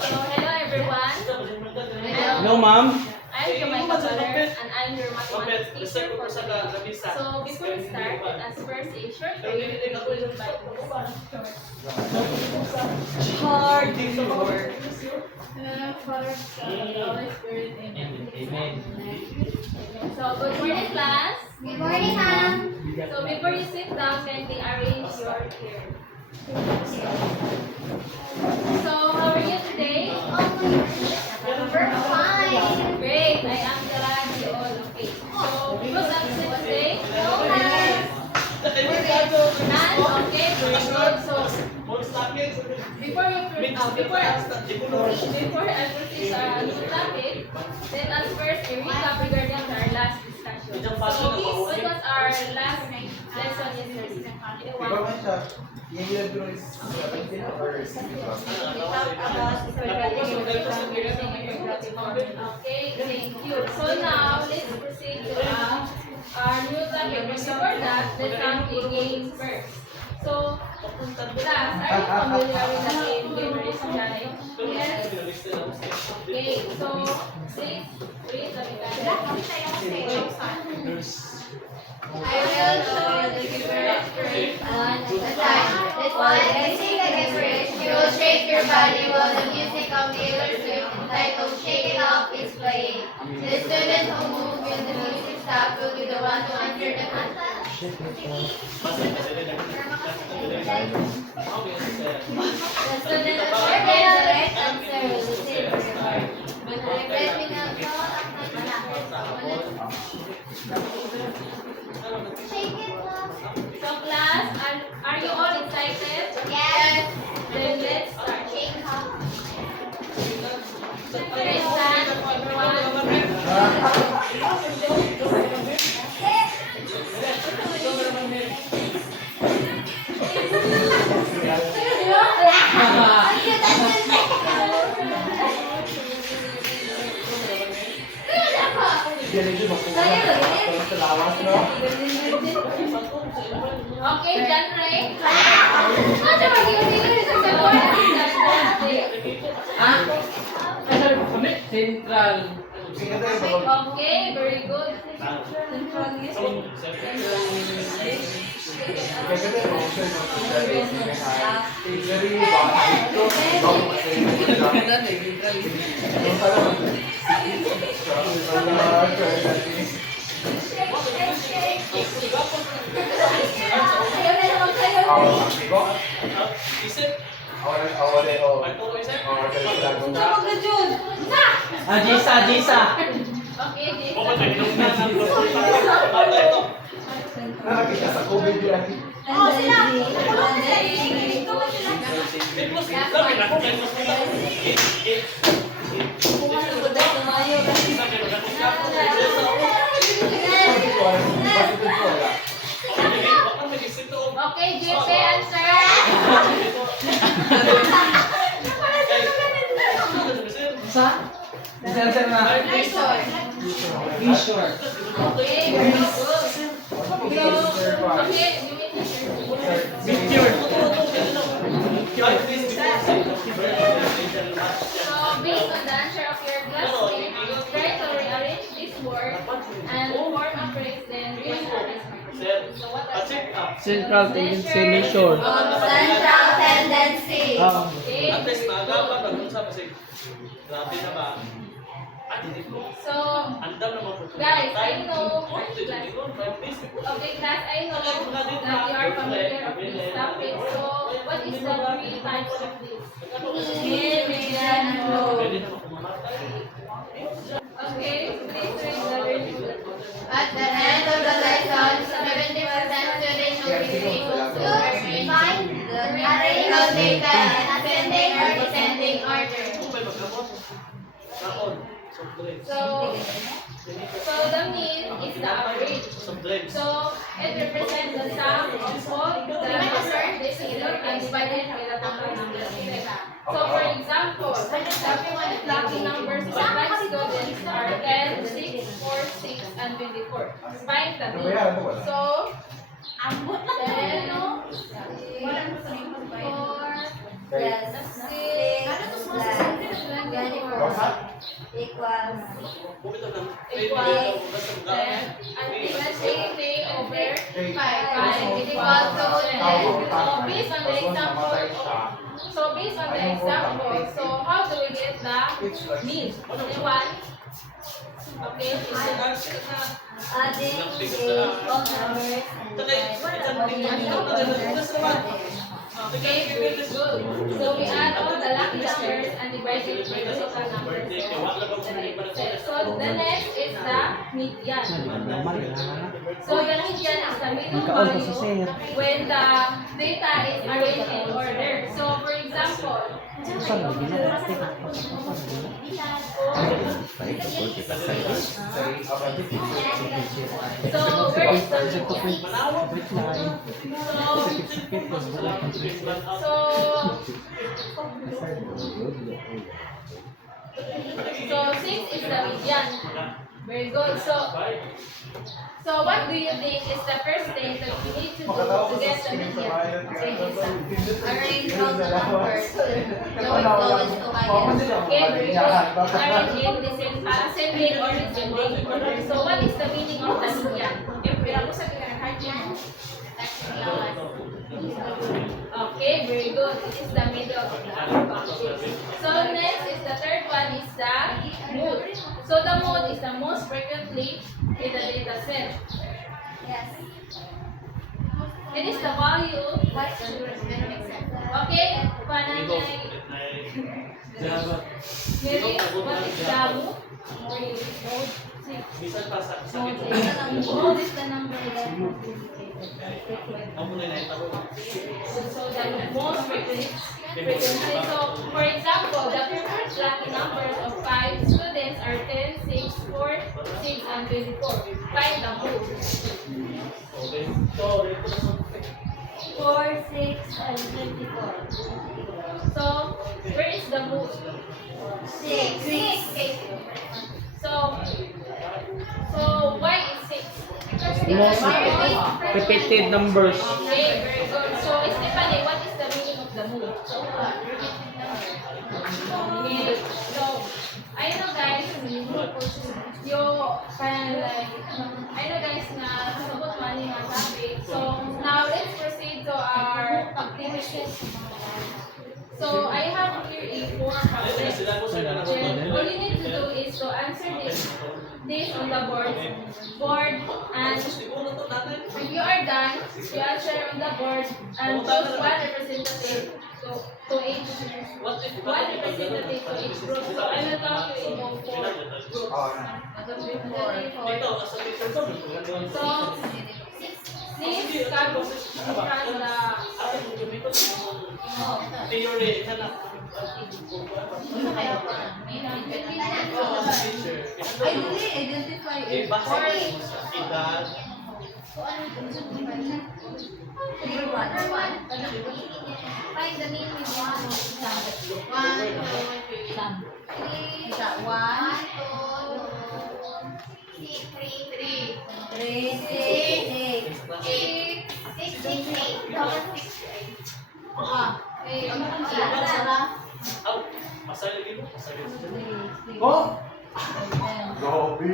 hello everyone. Hello, ma'am. I'm Jamaica Soler and I'm your mathematics teacher for today. So before we start, let us first say short prayer followed by Father, Son, and Holy Spirit. Amen. So good morning, class. Good morning, ma'am. So before you sit down, kindly arrange your chair. So how are you today? We're fine. Great. I am glad you all okay. So who's absent today? No, ma'am. None? Okay, very good. So before I proceed to a new topic, let us first recap regarding our last discussion. So what was our last lesson yesterday? Okay, thank you. So now let's proceed to our new topic. Before that, let's have a game first. So, class, are you familiar with the game Gamer's Challenge? Yes. Okay, so please read the mechanics. I will show the gibberish first on the time. This one, using the gibberish, you will shake your body while the music of Taylor Swift entitled Shake It Off is playing. The student who moves when the music stops will be the one to answer the contest. The student who gets the right answer will receive the reward. Let me know. Shake it off. So, class, are you all excited? Yes. Then let's start. Shake off. Please stand, everyone. Okay, done, right? Central. Okay, very good. Jisa. Okay, Jason. Nakakita sa COVID yan. Oh, sila! Okay, JP, answer. Sa? Answer na. Ishore. Okay, very good. Okay, you may Picture. So, based on the answer of your classmate, try to rearrange this word and form a phrase, then give an explanation. So, what are they? Central tendency measure. Central tendency. Okay. So, guys, I know, okay, class, I know that you are familiar of this topic. So, what is the three types of this? Mean, median, and mode. Okay, please read the review. At the end of the lesson, 70% students will be able to find the numerical data in ascending or descending order. So the mean is the average. So it represents the sum of all the decimal and divided by the total number. So for example, the lucky numbers of 5 students are 10, 6, 4, 6, and 24. Find the mean. So 10, 4, Yes. 6, equals equals 10. And let's say 3 over 5 is equal to 10. So based on the example, so how do we get the mean? The one. Okay. adding all numbers Okay, very good. So we add all the lucky numbers and divide it by the total numbers. So the next is the median. So the median is the minimum value when the data is arranged in order. So for example, so where is the median? So 6 is the median. Very good. So what do you think is the first thing that we need to do to get the median? arrange all the numbers lowest to highest. Okay, very good. Arrange in descending or descending order. So what is the meaning of the median? Okay, very good. It is the middle of the alphabet. So next is the third one is the mood. So the mood is the most frequently in the data set. Yes. It is the value. Okay, pananay. Mary, what is the mood? What is the number that So the most frequently. So for example, the preferred lucky numbers of 5 students are 10, 6, 4, 6, and 24. Find the mood. 4, 6, and 24? So where is the mood? 6. So why is 6? Most repeated numbers. Okay, very good. So Stephanie, what is the meaning of the mood? Okay, so I know guys, I know guys na sabot man yung mga topic. So now let's proceed to our activities. So I have here a 4 problems. All you need to do is to answer this on the board, and when you are done, you answer on the board and choose one representative to each group. So I will talk to you about 4 groups. So please come in front of Identify it. Find the mean with 1. Oh! Gobi!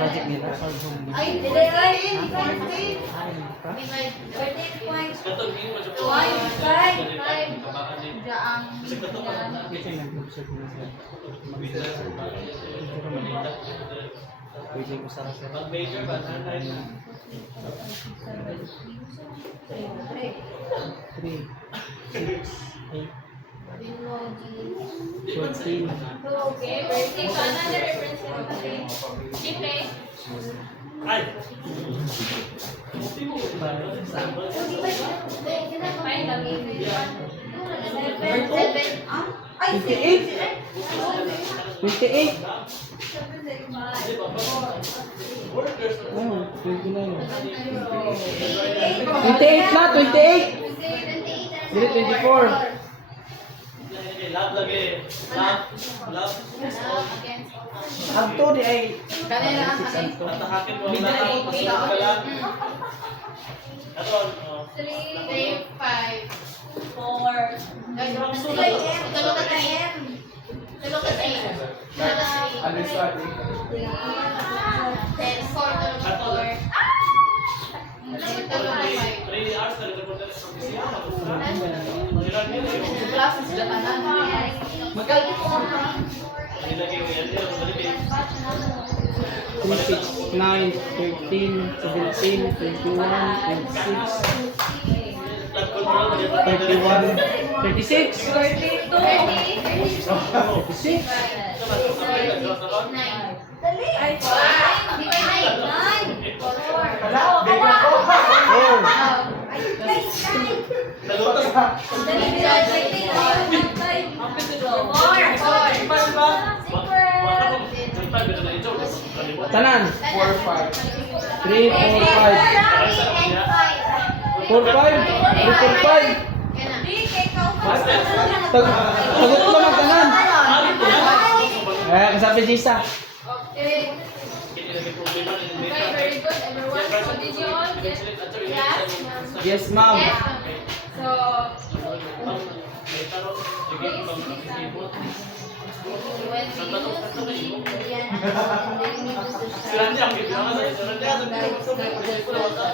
Project nila. Ay, Pwede ko sa kasi. Mag-major ba? 3, 6, 8, 14. Okay, very good. So another representative. Siyempre, Ay! find the mean. 28. Oh, 29. 28 na, 28. Dili 24. Love lagi. Love. Love. Hanto di ay. Kanina ang Tatahakin mo ang lahat. Pasunod ka lang. Ito. 3, 5, 4. Guys, Ang ito sulat. look at 3. Ito look at 3. Ano yung starting? Then 4 to look at 4. Ito look at 5. 3 hours na rin sa opisina. Ilan yun eh. Classes dyan na. Magkalito ko na. Nilagay ko yan. Malipit. 6, 9, 13, 17, 21, 26, 31, 36, 30, 36. 9. Ay, 9. Wala, bigla ko. Oh, Nalutas. tanan. 4, 5. 3, 4, 5. 4, 5. 3, 4, 5. Tagot ko naman tanan. Kasabi Jisa. Okay. Very good, everyone. So, did you all get class? Yes, ma'am. So, Sila niya, ang bibigyan ka sa isa. Sila niya, ang bibigyan ka sa isa.